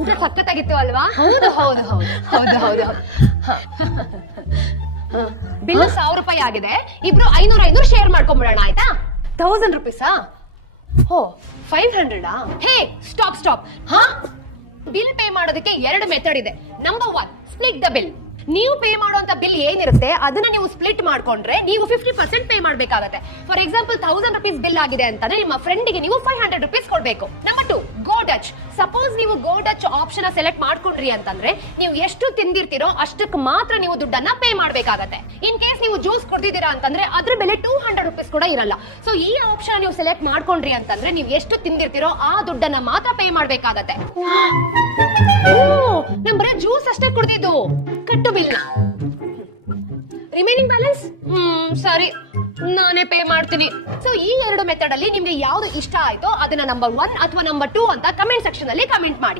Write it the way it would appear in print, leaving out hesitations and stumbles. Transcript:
ಊಟ ಸಖತ್ತಾಗಿತ್ತು ಅಲ್ವಾ? ಹೌದು ಹೌದು ಹೌದು ಹೌದು ಹೌದು ಬಿಲ್ 1000 ರೂಪಾಯಿ ಆಗಿದೆ. ಇಬ್ರು 500 ಶೇರ್ ಮಾಡ್ಕೊಂಡ್ಬಿಡೋಣ ಆಯ್ತಾ? 1000 ರೂಪೀಸಾ? ಓ 500 ಹೇ ಸ್ಟಾಪ್ ಸ್ಟಾಪ್. ಹಾ, ಬಿಲ್ ಪೇ ಮಾಡೋದಕ್ಕೆ 2 ಮೆಥಡ್ ಇದೆ. Number 1, split the bill. ನೀವು ಪೇ ಮಾಡುವಂತ ಬಿಲ್ ಏನಿರುತ್ತೆ ಅದನ್ನ ನೀವು ಸ್ಪ್ಲಿಟ್ ಮಾಡ್ಕೊಂಡ್ರೆ ನೀವು 50% ಪೇ ಮಾಡ್ಬೇಕಾಗತ್ತೆ. ಫಾರ್ ಎಕ್ಸಾಂಪಲ್ 1000 ರೂಪೀಸ್ ಬಿಲ್ ಆಗಿದೆ ಅಂತಂದ್ರೆ ನಿಮ್ಮ ಫ್ರೆಂಡ್ಗೆ ನೀವು 500 ರೂಪೀಸ್ ಕೊಡ್ಬೇಕು. ನಂಬರ್ 2, ಗೋ ಡಚ್. ಸಪೋಸ್ ನೀವು ಗೋ ಡಚ್ ಆಪ್ಷನ್ ಸೆಲೆಕ್ಟ್ ಮಾಡ್ಕೊಂಡ್ರಿ ಅಂತಂದ್ರೆ ನೀವು ಎಷ್ಟು ತಿಂದಿರ್ತೀರೋ ಅಷ್ಟಕ್ಕೆ ಮಾತ್ರ ನೀವು ದುಡ್ಡನ್ನ ಪೇ ಮಾಡ್ಬೇಕಾಗತ್ತೆ. ಇನ್ ಕೇಸ್ ನೀವು ಜ್ಯೂಸ್ ಕುಡ್ದಿದ್ದೀರಾ ಅಂತಂದ್ರೆ ಅದ್ರ ಬೆಲೆ 200 ರೂಪೀಸ್ ಕೂಡ ಇರಲ್ಲ. ಸೊ ಈ ಆಪ್ಷನ್ ನೀವು ಸೆಲೆಕ್ಟ್ ಮಾಡ್ಕೊಂಡ್ರಿ ಅಂತಂದ್ರೆ ನೀವು ಎಷ್ಟು ತಿಂದಿರ್ತೀರೋ ಆ ದುಡ್ಡನ್ನ ಮಾತ್ರ ಪೇ ಮಾಡ್ಬೇಕಾಗತ್ತೆ. ನಮ್ ಬರೀ ಜ್ಯೂಸ್ ಅಷ್ಟೇ ಕುಡ್ದಿದ್ದು, ಕಟ್ಟು ಬಿಲ್. ರಿಮೈನಿಂಗ್ ಬ್ಯಾಲೆನ್ಸ್ ಸರಿ ನಾನೇ ಪೇ ಮಾಡ್ತೀನಿ. ಸೊ ಈ 2 ಮೆಥಡ್ ಅಲ್ಲಿ ನಿಮ್ಗೆ ಯಾವ್ದು ಇಷ್ಟ ಆಯ್ತೋ ಅದನ್ನ ನಂಬರ್ 1 ಅಥವಾ ನಂಬರ್ 2 ಅಂತ ಕಮೆಂಟ್ ಸೆಕ್ಷನ್ ಅಲ್ಲಿ ಕಮೆಂಟ್ ಮಾಡಿ.